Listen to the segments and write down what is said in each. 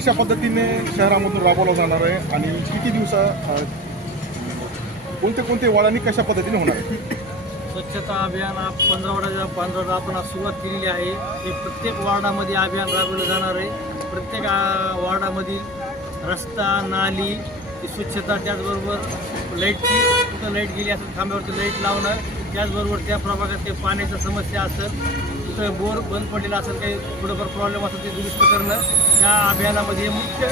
कशा पद्धतीने शहरामधून राबवला जाणार आहे आणि किती दिवसा कोणते कोणते वडांनी कशा पद्धतीने होणार आहे? स्वच्छता अभियान पंधरावड्याच्या पंधरावडा आपण आज सुरुवात केलेली आहे. हे प्रत्येक वॉर्डामध्ये अभियान राबवलं जाणार आहे. प्रत्येक वार्डामधील रस्ता नाली स्वच्छता त्याचबरोबर लाईटची कुठं लाइट गेली असेल खांब्यावरती लाइट लावणं त्याचबरोबर त्या प्रभागात ते पाण्याच्या समस्या असेल कुठं बोर बंद पडलेला असेल काही थोडंफार प्रॉब्लेम असेल ते दुरुस्त करणं या अभियानामध्ये हे मुख्य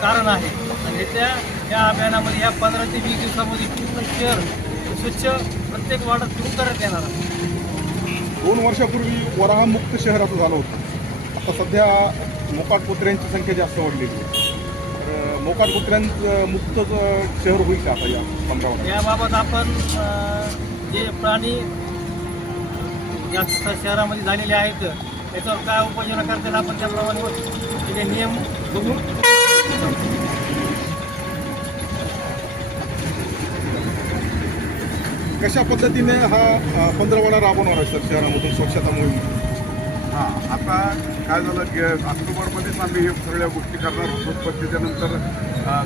कारण आहे. आणि त्या या अभियानामध्ये या पंधरा ते वीस दिवसामध्ये पूर्ण शहर स्वच्छ प्रत्येक वार्डात सुरू करण्यात येणार आहे. दोन वर्षापूर्वी वराहा मुक्त शहराचं झालं होतं. आता सध्या मोकाट कुत्र्यांची संख्या जास्त वाढलेली आहे. तर मोकाट कुत्र्यांचं मुक्त शहर होईल का आता या पंधरवडा याबाबत आपण जे प्राणी जास्त शहरामध्ये झालेले आहेत. त्याच्यावर काय उपाययोजना करता येईल आपण त्याप्रमाणे त्याचे नियम बघून कशा पद्धतीने हा पंधरवडा राबवणार आहे सर शहरामधून स्वच्छता मोहीम? हां आता काय झालं की ऑक्टोबरमध्येच आम्ही हे सगळ्या गोष्टी करणार होतो. पण त्याच्यानंतर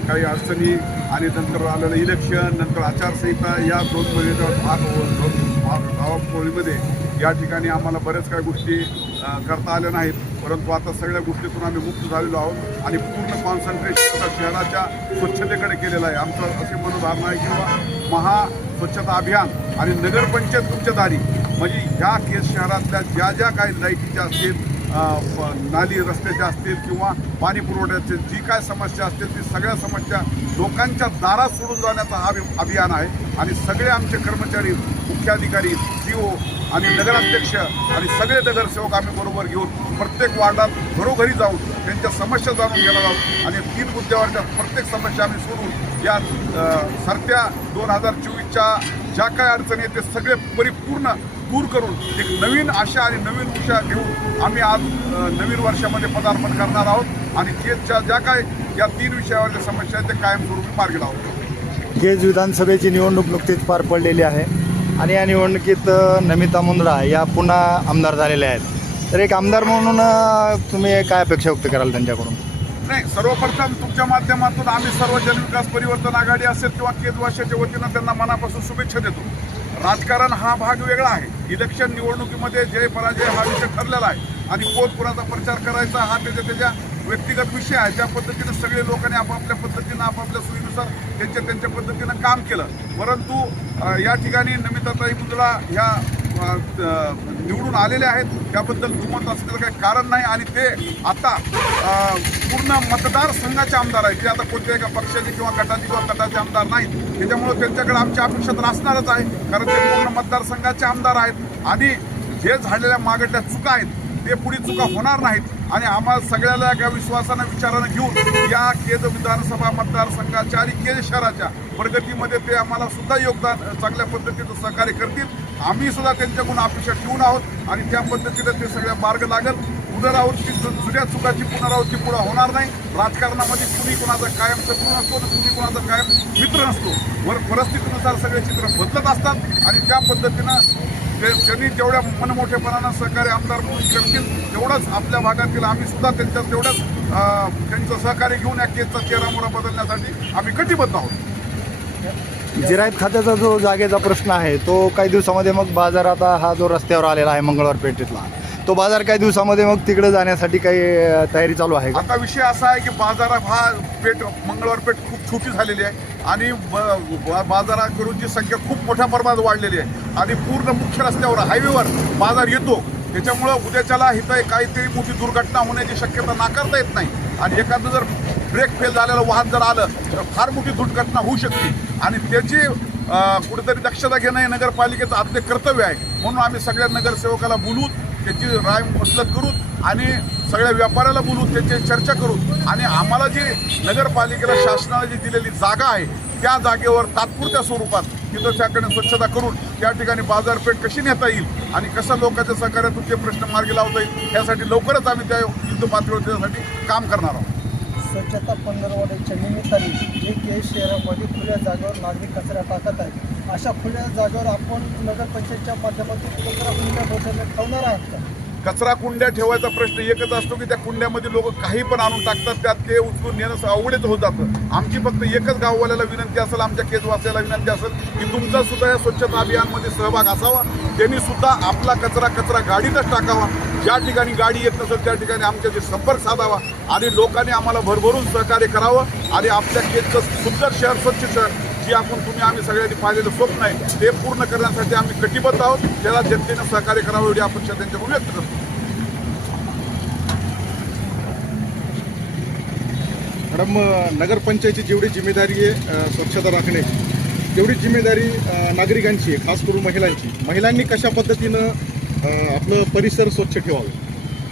काही अडचणी आणि नंतर आलेलं इलेक्शन नंतर आचारसंहिता या दोन महिन्याच्या भाग दोन भाग धावापोळीमध्ये या ठिकाणी आम्हाला बऱ्याच काही गोष्टी करता आल्या नाहीत. परंतु आता सगळ्या गोष्टीतून आम्ही मुक्त झालेलो आहोत आणि पूर्ण कॉन्सन्ट्रेशन शहराच्या स्वच्छतेकडे केलेलं आहे. आमचं असे मनोधारणा आहे किंवा महा स्वच्छता अभियान आणि नगरपंचायत तुमच्या दारी. म्हणजे ह्या केस शहरातल्या ज्या ज्या काही लाईटीच्या असतील नाली रस्त्याच्या असतील किंवा पाणी पुरवठ्याचे जी काय समस्या असतील ती सगळ्या समस्या लोकांच्या दारात सोडून जाण्याचा हा अभियान आहे. आणि सगळे आमचे कर्मचारी मुख्याधिकारी सीओ ओ आणि नगराध्यक्ष आणि सगळे नगरसेवक आम्ही बरोबर घेऊन प्रत्येक वार्डात घरोघरी जाऊन त्यांच्या समस्या जाणून घेणार आहोत. आणि तीन मुद्द्यावरच्या प्रत्येक समस्या आम्ही सोडून या सरत्या दोन हजार चोवीसच्या ज्या काय अडचणी आहेत ते सगळे परिपूर्ण दूर करून एक नवीन आशा आणि नवीन उषा घेऊन आम्ही आज नवीन वर्षामध्ये पदार्पण करणार आहोत. आणि केसच्या ज्या काय या तीन विषयावरच्या समस्या आहेत ते कायमस्वरूपी मार्गी लावतो केज विधानसभेची निवडणूक नुकतीच पार पडलेली आहे. आणि या निवडणुकीत नमिता मुंद्रा या पुन्हा आमदार झालेल्या आहेत. तर एक आमदार म्हणून तुम्ही काय अपेक्षा व्यक्त कराल त्यांच्याकडून? नाही सर्वप्रथम तुमच्या माध्यमातून आम्ही सर्व जनविकास परिवर्तन आघाडी असेल किंवा केज वर्षाच्या वतीनं त्यांना मनापासून शुभेच्छा देतो. राजकारण हा भाग वेगळा आहे. इलेक्शन निवडणुकीमध्ये जय पराजय हा विषय ठरलेला आहे आणि कोण कुणाचा प्रचार करायचा हा त्याच्या त्याच्या व्यक्तिगत विषय आहे. ज्या पद्धतीनं सगळे लोकांनी आपापल्या पद्धतीनं आपापल्या सोयीनुसार त्यांच्या त्यांच्या पद्धतीनं काम केलं. परंतु या ठिकाणी नमिताताई मुंदळा ह्या निवडून आलेले आहेत. त्याबद्दल दुमत असलेलं काही कारण नाही. आणि ते आता पूर्ण मतदारसंघाचे आमदार आहेत. ते आता कोणत्याही एका पक्षाचे किंवा गटाचे किंवा गटाचे आमदार नाहीत. त्याच्यामुळे त्यांच्याकडे आमच्या अपेक्षा तर असणारच आहे. कारण ते पूर्ण मतदारसंघाचे आमदार आहेत. आणि जे झालेल्या मागडल्या चुका आहेत ते पुढे चुका होणार नाहीत. आणि आम्हाला सगळ्याला एका विश्वासानं विचारानं घेऊन या केज विधानसभा मतदारसंघाच्या आणि केज शहराच्या प्रगतीमध्ये ते आम्हाला सुद्धा योगदान चांगल्या पद्धतीचं सहकार्य करतील. आम्ही सुद्धा त्यांच्याकडून अपेक्षा ठेवून आहोत आणि त्या पद्धतीनं ते सगळ्या मार्ग लागेल. पुनरावृत्ती जुन्या चुकाची पुनरावृत्ती पुढे होणार नाही. राजकारणामध्ये कुणी कुणाचा कायम शत्रू नसतो तर कुणी कुणाचा कायम मित्र नसतो. वर परिस्थितीनुसार सगळे चित्र बदलत असतात आणि त्या पद्धतीनं ते त्यांनी तेवढ्या मनमोठेपणानं सहकारी आमदार म्हणून करतील तेवढंच आपल्या भागातील आम्ही सुद्धा त्यांच्या तेवढंच त्यांचं सहकार्य घेऊन या केसचा चेहरामोरा बदलण्यासाठी आम्ही कटिबद्ध आहोत. जिरायत खात्याचा जो जागेचा प्रश्न आहे तो काही दिवसामध्ये मग बाजार आता हा जो रस्त्यावर आलेला आहे मंगळवार पेठेतला. तो बाजार काही दिवसामध्ये मग तिकडे जाण्यासाठी काही तयारी चालू आहे का? आता विषय असा आहे की बाजारात हा पेठ मंगळवार पेठ खूप छोटी झालेली आहे आणि बाजारात गुरूंची संख्या खूप मोठ्या प्रमाणात वाढलेली आहे. आणि पूर्ण मुख्य रस्त्यावर हायवेवर बाजार येतो. त्याच्यामुळं उद्याच्याला इथं काहीतरी मोठी दुर्घटना होण्याची शक्यता नाकारता येत नाही. आणि एखादं जर ब्रेक फेल झालेलं वाहन जर आलं तर फार मोठी दुर्घटना होऊ शकते. आणि त्याची कुठेतरी दक्षता घेणं हे नगरपालिकेचं आद्य कर्तव्य आहे. म्हणून आम्ही सगळ्या नगरसेवकाला बोलून त्याची राय मसलत करू आणि सगळ्या व्यापाऱ्याला बोलून त्याची चर्चा करू आणि आम्हाला जी नगरपालिकेला शासनाला जी दिलेली जागा आहे त्या जागेवर तात्पुरत्या स्वरूपात तिथं त्याकडे स्वच्छता करून त्या ठिकाणी बाजारपेठ कशी नेता येईल आणि कसं लोकांच्या सहकार्यातून ते प्रश्न मार्गी लावता येईल यासाठी लवकरच आम्ही त्या युद्ध पातळीवर त्यासाठी काम करणार आहोत. स्वच्छता पंधरवड्याच्या निमित्ताने जे केस शहरामध्ये खुल्या जागेवर नागरिक कचरा टाकत आहेत. अशा खुल्या जागेवर आपण नगरपंचायतच्या माध्यमातून कचरा खुल्या ठेवणार आहात का? कचरा कुंड्या ठेवायचा प्रश्न एकच असतो की त्या कुंड्यामध्ये लोक काही पण आणून टाकतात त्यात ते उचलून नेणं अवघडच होत जातं. आमची फक्त एकच गाववाल्याला विनंती असेल आमच्या केजवासियाला विनंती असेल की तुमचा सुद्धा या स्वच्छता अभियानमध्ये सहभाग असावा. त्यांनी सुद्धा आपला कचरा कचरा गाडीतच टाकावा. ज्या ठिकाणी गाडी येत नसेल त्या ठिकाणी आमच्याशी संपर्क साधावा आणि लोकांनी आम्हाला भरभरून सहकार्य करावं आणि आपल्या केजचं सुंदर शहर स्वच्छ शहर जी आपण तुम्ही आम्ही सगळ्यांनी पाहिलेलं स्वप्न आहे ते पूर्ण करण्यासाठी आम्ही कटिबद्ध आहोत. त्याला जनतेनं सहकार्य करावं एवढी अपेक्षा त्यांच्याकडून व्यक्त करतो. मॅडम नगरपंचायतची जेवढी जिम्मेदारी आहे स्वच्छता राखण्याची तेवढी जिम्मेदारी नागरिकांची आहे खास करून महिलांची. महिलांनी कशा पद्धतीनं आपलं परिसर स्वच्छ ठेवावं?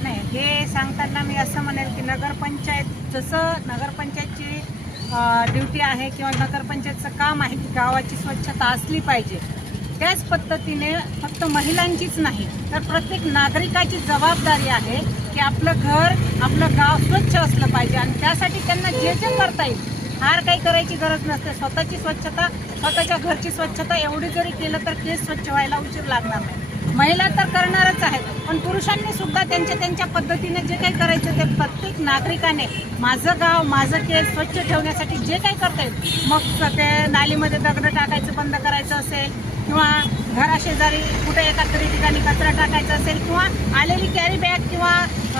नाही हे सांगताना मी असं म्हणेल की नगरपंचायत जसं नगरपंचायतची ड्युटी आहे किंवा नगरपंचायतचं काम आहे की गावाची स्वच्छता असली पाहिजे त्याच पद्धतीने फक्त महिलांचीच नाही तर प्रत्येक नागरिकाची जबाबदारी आहे की आपलं घर आपलं गाव स्वच्छ असलं पाहिजे आणि त्यासाठी त्यांना जे जे करता येईल फार काही करायची गरज नसते. स्वतःची स्वच्छता स्वतःच्या घरची स्वच्छता एवढी जरी केलं तर केस स्वच्छ व्हायला उशीर लागणार नाही. महिला तर करणारच आहेत पण पुरुषांनी सुद्धा त्यांच्या त्यांच्या पद्धतीने जे काही करायचं ते प्रत्येक नागरिकाने माझं गाव माझं केस स्वच्छ ठेवण्यासाठी जे काही करता येईल मग ते नालीमध्ये दगडं टाकायचं बंद करायचं असेल किंवा घराशेजारी कुठे एका तरी ठिकाणी कचरा टाकायचा असेल किंवा आलेली कॅरी बॅग किंवा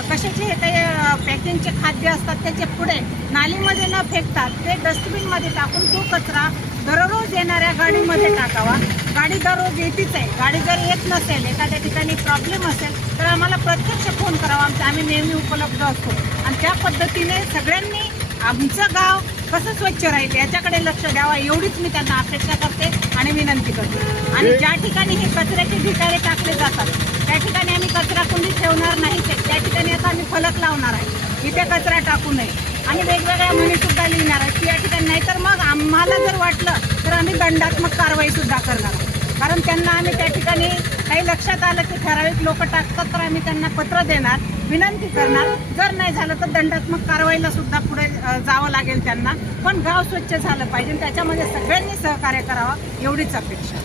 कशाचे हे काही पॅकिंगचे खाद्य असतात त्याचे पुढे नालीमध्ये न फेकतात ते डस्टबिनमध्ये टाकून तो कचरा दररोज येणाऱ्या गाडीमध्ये टाकावा. गाडी दररोज येतीच आहे. गाडी जर येत नसेल एखाद्या ठिकाणी प्रॉब्लेम असेल तर आम्हाला प्रत्यक्ष फोन करावा. आमचं आम्ही नेहमी उपलब्ध असतो. आणि त्या पद्धतीने सगळ्यांनी आमचं गाव कसं स्वच्छ राहील याच्याकडे लक्ष द्यावा एवढीच मी त्यांना अपेक्षा करते. आणि विनंती करते. आणि ज्या ठिकाणी हे कचऱ्याचे ढिकारे टाकले जातात त्या ठिकाणी आम्ही कचरा कुंडी ठेवणार नाही त्या ठिकाणी आता आम्ही फलक लावणार आहे. इथे कचरा टाकू नये. आणि वेगवेगळ्या म्हणी सुद्धा लिहिणार आहेत. की या ठिकाणी नाही तर मग आम्हाला जर वाटलं तर आम्ही दंडात्मक कारवाई सुद्धा करणार आहोत. कारण त्यांना आम्ही त्या ठिकाणी काही लक्षात आलं की ठराविक लोक टाकतात तर आम्ही त्यांना पत्र देणार. विनंती करणार. जर नाही झालं तर दंडात्मक कारवाईला सुद्धा पुढे जावं लागेल त्यांना. पण गाव स्वच्छ झालं पाहिजे. त्याच्यामध्ये सगळ्यांनी सहकार्य करावं एवढीच अपेक्षा.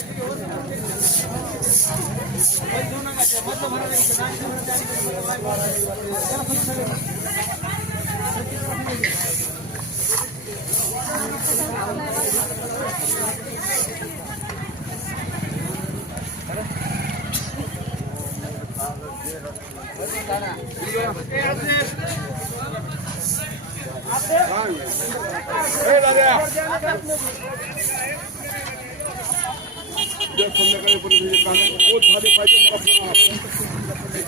हे कुठे आहे? हे दादा. उद्या संध्याकाळीपर्यंत हे कामं पोच झाले पाहिजे मला फोन आला. मला काय सांगू नको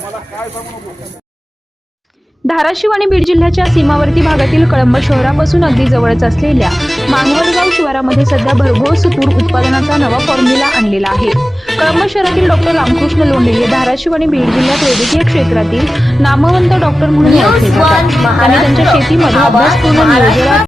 धाराशिव आणि बीड जिल्ह्याच्या सीमावर्ती भागातील कळंब शहरापासून अगदी जवळच असलेल्या मांगवडगाव शिवारामध्ये सध्या भरघोस तूर उत्पादनाचा नवा फॉर्म्युला आणलेला आहे. कळंब शहरातील डॉक्टर रामकृष्ण लोंढे हे धाराशिव आणि बीड जिल्ह्यात वैद्यकीय क्षेत्रातील नामवंत डॉक्टर म्हणून ओळखले जातात. त्यांनी त्यांच्या शेतीमध्ये अभ्यासपूर्ण नियोजनात